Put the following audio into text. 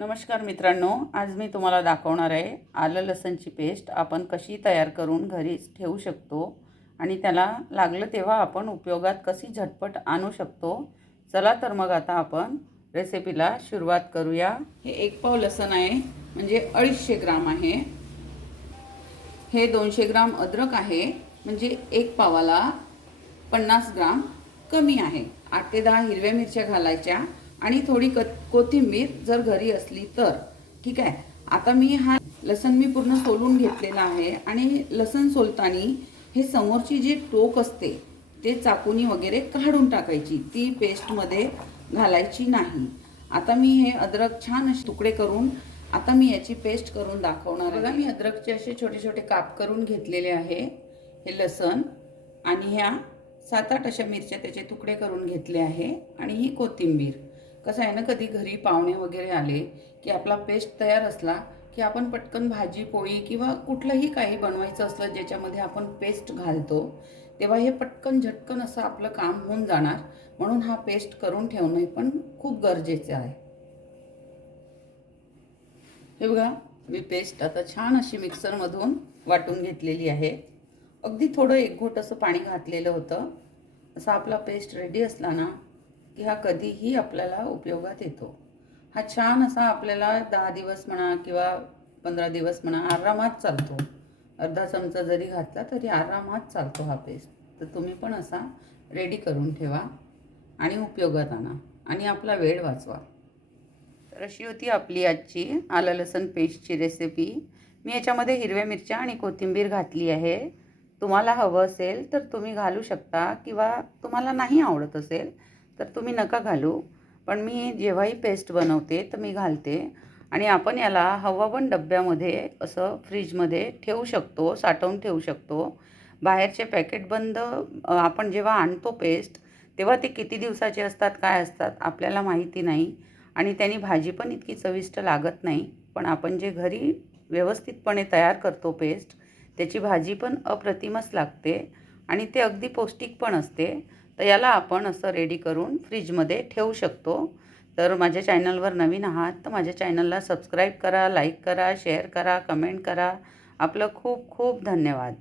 नमस्कार मित्रांनो, आज मी तुम्हाला दाखवणार आहे आलं लसणची पेस्ट आपण कशी तयार करून घरीच ठेवू शकतो आणि त्याला लागलं तेव्हा आपण उपयोगात कशी झटपट आणू शकतो। चला तर मग आता आपण रेसिपीला सुरुवात करूया। हे 1 पाव लसण आहे, म्हणजे 250 ग्राम आहे। हे 200 ग्राम अद्रक आहे, म्हणजे 1 पावाला 50 ग्राम कमी आहे। 8 ते 10 हिरव्या मिरच्या घालायच्या आणि थोडी कोथिंबीर जर घरी असली तर ठीक आहे। आता मी हा लसण मी पूर्ण सोलून घेतलेला आहे आणि लसण सोलताना हे समोरची जी टोक असते ते चाकूनी वगैरे काढून टाकायची, ती पेस्ट मध्ये घालायची नाही। आता मी हे अद्रक छान असे तुकडे करून आता मी याची पेस्ट करून दाखवणार आहे। बघा, मी अद्रकचे असे छोटे छोटे काप करून घेतलेले आहे। हे लसण आणि ह्या 7-8 अशा मिरच्या त्याचे तुकडे करून घेतले आहे आणि ही कोथिंबीर। कसं आहे ना, कधी घरी पाहुणे वगैरे आले की आपला पेस्ट तयार असला की आपण पटकन भाजी पोळी किंवा कुठलंही काही बनवायचं असलं ज्याच्यामध्ये आपण पेस्ट घालतो, तेव्हा हे पटकन झटकन असं आपलं काम होऊन जाणार, म्हणून हा पेस्ट करून ठेवणे पण खूप गरजेचे आहे। हे बघा, मी पेस्ट आता छान अशी मिक्सरमधून वाटून घेतलेली आहे। अगदी थोडं 1 घोट असं पाणी घातलेलं होतं। असा आपला पेस्ट रेडी असला ना की हा कधीही आपल्याला उपयोगात येतो। हा छान असा आपल्याला 10 दिवस म्हणा किंवा 15 दिवस म्हणा आरामात चालतो। अर्धा चमचा जरी घातला तरी आरामात चालतो हा पेस्ट। तर तुम्ही पण असा रेडी करून ठेवा आणि उपयोगात आणा आणि आपला वेळ वाचवा। तर अशी होती आपली आजची आलं लसण पेस्टची रेसिपी। मी याच्यामध्ये हिरव्या मिरच्या आणि कोथिंबीर घातली आहे। तुम्हाला हवं असेल तर तुम्ही घालू शकता किंवा तुम्हाला नाही आवडत असेल तर तुम्ही नका घालू, पण मी जेव्हाही पेस्ट बनवते तर मी घालते। आणि आपण याला हवाबंद डब्यामध्ये असं फ्रीजमध्ये ठेवू शकतो, साठवून ठेवू शकतो। बाहेरचे पॅकेट बंद आपण जेव्हा आणतो पेस्ट तेव्हा ते किती दिवसाचे असतात काय असतात आपल्याला माहिती नाही आणि त्यांनी भाजी पण इतकी चविष्ट लागत नाही। पण आपण जे घरी व्यवस्थितपणे तयार करतो पेस्ट, त्याची भाजी पण अप्रतिमच लागते आणि ते अगदी पौष्टिक पण असते। तर याला आपण असं रेडी करून फ्रीजमध्ये ठेवू शकतो। तर माझ्या चॅनलवर नवीन आहात तर माझ्या चॅनलला सबस्क्राईब करा, लाईक करा, शेअर करा, कमेंट करा। आपलं खूप खूप धन्यवाद।